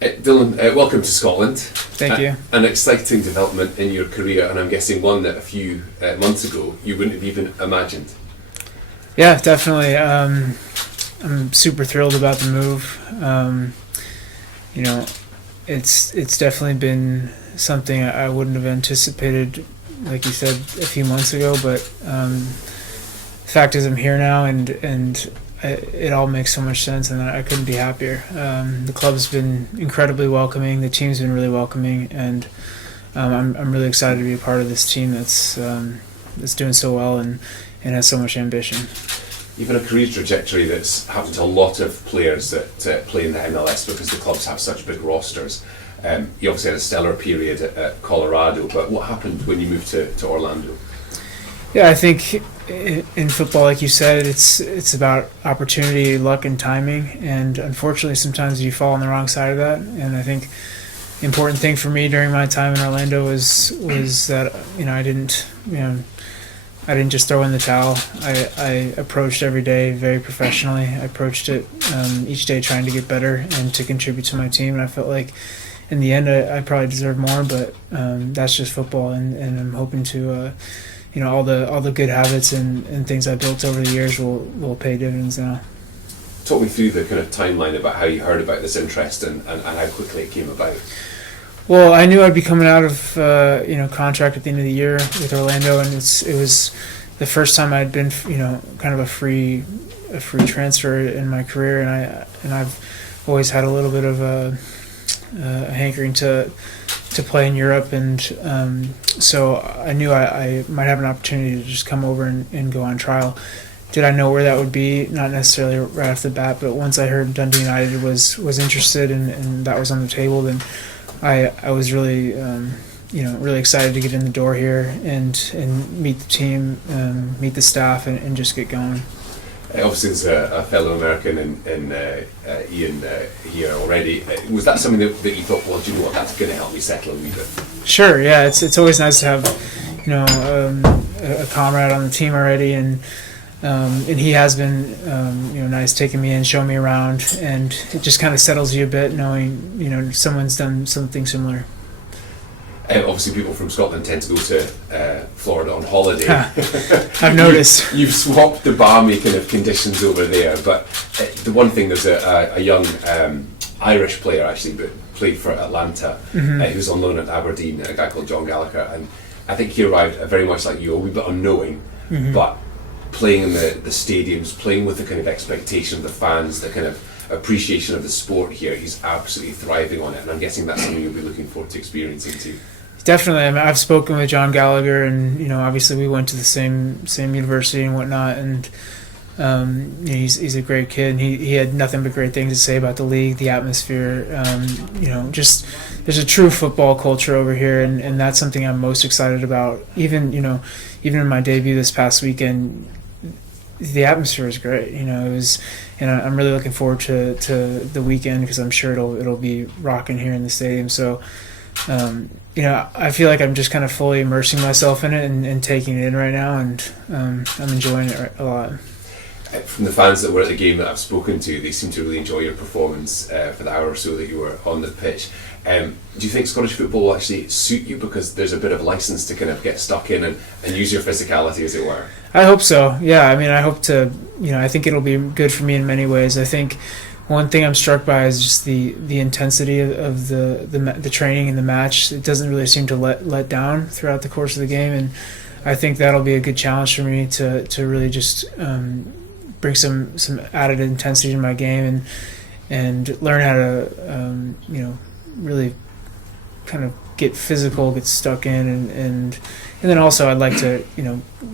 Dylan, welcome to Scotland. Thank you. An exciting development in your career, and I'm guessing one that a few months ago you wouldn't have even imagined. Yeah, definitely. I'm super thrilled about the move. It's definitely been something I wouldn't have anticipated, like you said, a few months ago. But the fact is, I'm here now, and it all makes so much sense, and I couldn't be happier. The club's been incredibly welcoming. The team's been really welcoming, and I'm really excited to be a part of this team that's doing so well and has so much ambition. You've had a career trajectory that's happened to a lot of players that play in the MLS because the clubs have such big rosters. You obviously had a stellar period at Colorado, but what happened when you moved to Orlando? Yeah, I think in football, like you said, it's about opportunity, luck, and timing. And unfortunately, sometimes you fall on the wrong side of that. And I think the important thing for me during my time in Orlando was that I didn't just throw in the towel. I approached every day very professionally. I approached it each day trying to get better and to contribute to my team. And I felt like in the end I probably deserved more, but that's just football. And I'm hoping to all the good habits and things I built over the years will pay dividends now. Talk me through the kind of timeline about how you heard about this interest and how quickly it came about. Well, I knew I'd be coming out of contract at the end of the year with Orlando, and it was the first time I'd been kind of a free transfer in my career, and I've always had a little bit of a hankering to play in Europe, and so I knew I might have an opportunity to just come over and go on trial. Did I know where that would be? Not necessarily right off the bat, but once I heard Dundee United was interested and that was on the table, then I was really really excited to get in the door here and meet the team, meet the staff, and just get going. Obviously, there's a fellow American in Ian here already. Was that something that you thought, well, do you know what, that's going to help me settle a wee bit? Sure, yeah. It's always nice to have a comrade on the team already, and he has been nice, taking me in, showing me around, and it just kind of settles you a bit knowing someone's done something similar. Obviously, people from Scotland tend to go to Florida on holiday. I've noticed. You've swapped the balmy kind of conditions over there, but the one thing, there's a young Irish player actually, but played for Atlanta, who's on loan at Aberdeen, a guy called John Gallagher, and I think he arrived very much like you, a wee bit unknowing, but playing in the stadiums, playing with the kind of expectation of the fans, the kind of appreciation of the sport here. He's absolutely thriving on it, and I'm guessing that's something you'll be looking forward to experiencing too. Definitely. I mean, I've spoken with John Gallagher, and obviously we went to the same university and whatnot, and he's a great kid, and he had nothing but great things to say about the league, the atmosphere. Just there's a true football culture over here, and that's something I'm most excited about. Even in my debut this past weekend, the atmosphere is great. It was, and I'm really looking forward to the weekend because I'm sure it'll be rocking here in the stadium. So, I feel like I'm just kind of fully immersing myself in it and taking it in right now, and I'm enjoying it a lot. From the fans that were at the game that I've spoken to, they seem to really enjoy your performance for the hour or so that you were on the pitch. Do you think Scottish football will actually suit you because there's a bit of license to kind of get stuck in and use your physicality, as it were? I hope so. Yeah, I mean, I hope to. I think it'll be good for me in many ways. I think one thing I'm struck by is just the intensity of the training and the match. It doesn't really seem to let down throughout the course of the game, and I think that'll be a good challenge for me to really just bring some added intensity to my game and learn how to really kind of get physical, get stuck in, and then also I'd like to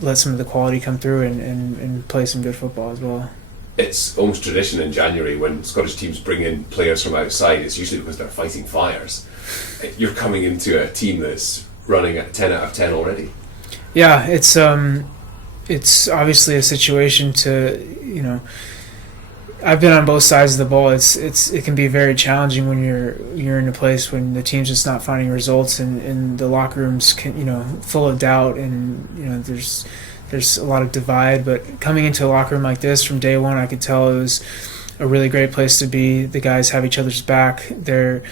let some of the quality come through and play some good football as well. It's almost tradition in January when Scottish teams bring in players from outside. It's usually because they're fighting fires. You're coming into a team that's running at 10 out of 10 already. Yeah, it's obviously a situation to I've been on both sides of the ball. It can be very challenging when you're in a place when the team's just not finding results, and the locker room's full of doubt, and there's a lot of divide. But coming into a locker room like this from day one, I could tell it was a really great place to be. The guys have each other's back. They're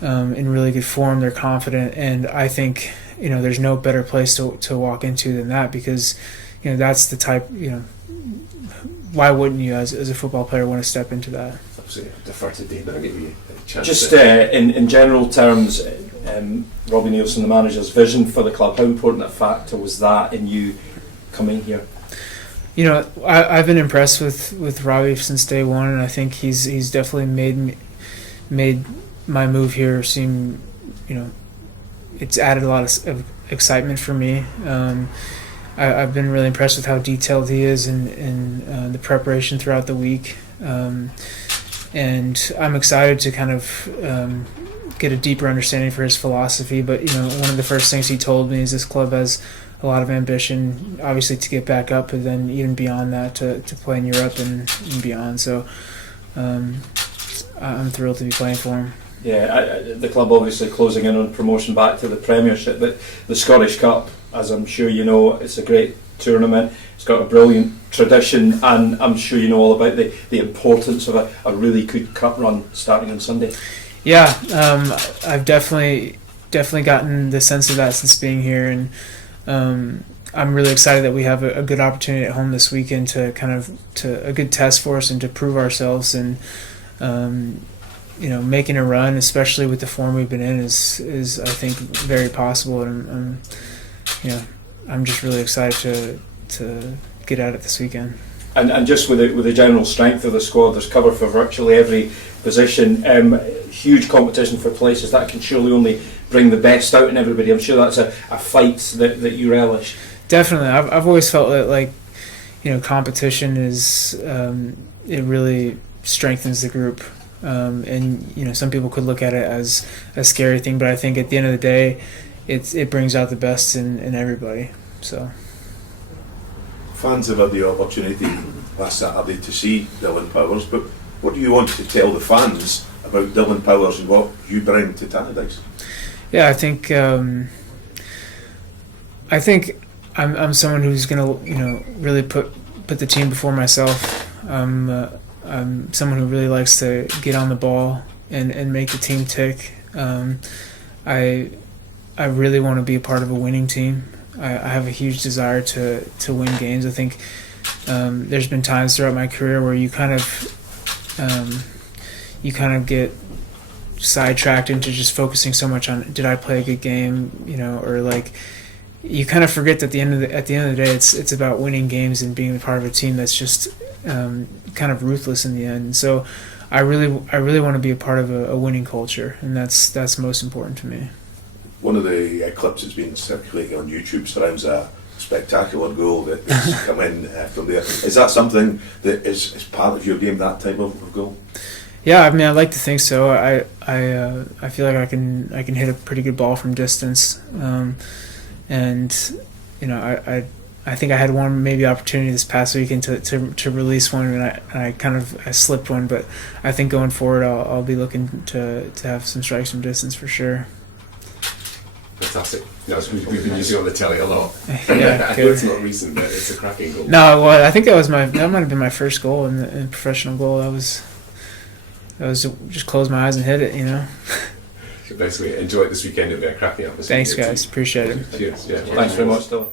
in really good form. They're confident, and I think there's no better place to walk into than that, because that's the type. Why wouldn't you, as a football player, want to step into that? Absolutely. I defer to Dave and I'll give you a chance. Just in general terms, Robbie Nielsen, the manager's vision for the club, how important a factor was that in you coming here? I've been impressed with Robbie since day one, and I think he's definitely made my move here seem, it's added a lot of excitement for me. I've been really impressed with how detailed he is in the preparation throughout the week, and I'm excited to kind of get a deeper understanding for his philosophy. But one of the first things he told me is this club has a lot of ambition, obviously, to get back up, but then even beyond that, to play in Europe and beyond. So I'm thrilled to be playing for him. Yeah, the club obviously closing in on promotion back to the Premiership, but the Scottish Cup, as I'm sure you know, it's a great tournament. It's got a brilliant tradition, and I'm sure you know all about the importance of a really good cup run starting on Sunday. Yeah, I've definitely gotten the sense of that since being here, and I'm really excited that we have a good opportunity at home this weekend to a good test for us and to prove ourselves, and making a run, especially with the form we've been in, is I think very possible, and I'm just really excited to get at it this weekend. And just with the general strength of the squad, there's cover for virtually every position. Huge competition for places. That can surely only bring the best out in everybody. I'm sure that's a fight that you relish. Definitely. I've always felt that competition is it really strengthens the group. And some people could look at it as a scary thing, but I think at the end of the day, it brings out the best in everybody. So fans have had the opportunity last Saturday to see Dillon Powers, but what do you want to tell the fans about Dillon Powers and what you bring to Tannadice? Yeah, I think I'm someone who's going to really put the team before myself. I'm someone who really likes to get on the ball and make the team tick. I really want to be a part of a winning team. I have a huge desire to win games. I think there's been times throughout my career where you kind of get sidetracked into just focusing so much on, did I play a good game, or you kind of forget that at the end of the day, it's about winning games and being a part of a team that's just kind of ruthless in the end. So I really want to be a part of a winning culture, and that's most important to me. One of the clips that's been circulating on YouTube surrounds a spectacular goal that's come in from there. Is that something that is part of your game, that type of goal? Yeah, I mean, I'd like to think so. I feel like I can hit a pretty good ball from distance, and I think I had one maybe opportunity this past weekend to release one, and I slipped one. But I think going forward, I'll be looking to have some strikes from distance for sure. Fantastic. No, we've been using it on the telly a lot. Yeah, I know it's not recent, but it's a cracking goal. No, well, I think that might have been my first goal in professional goal. That was just close my eyes and hit it, So basically, enjoy it this weekend. It'll be a cracking atmosphere. Thanks, guys. Appreciate it. Cheers. Yeah. Thanks very much, Dylan.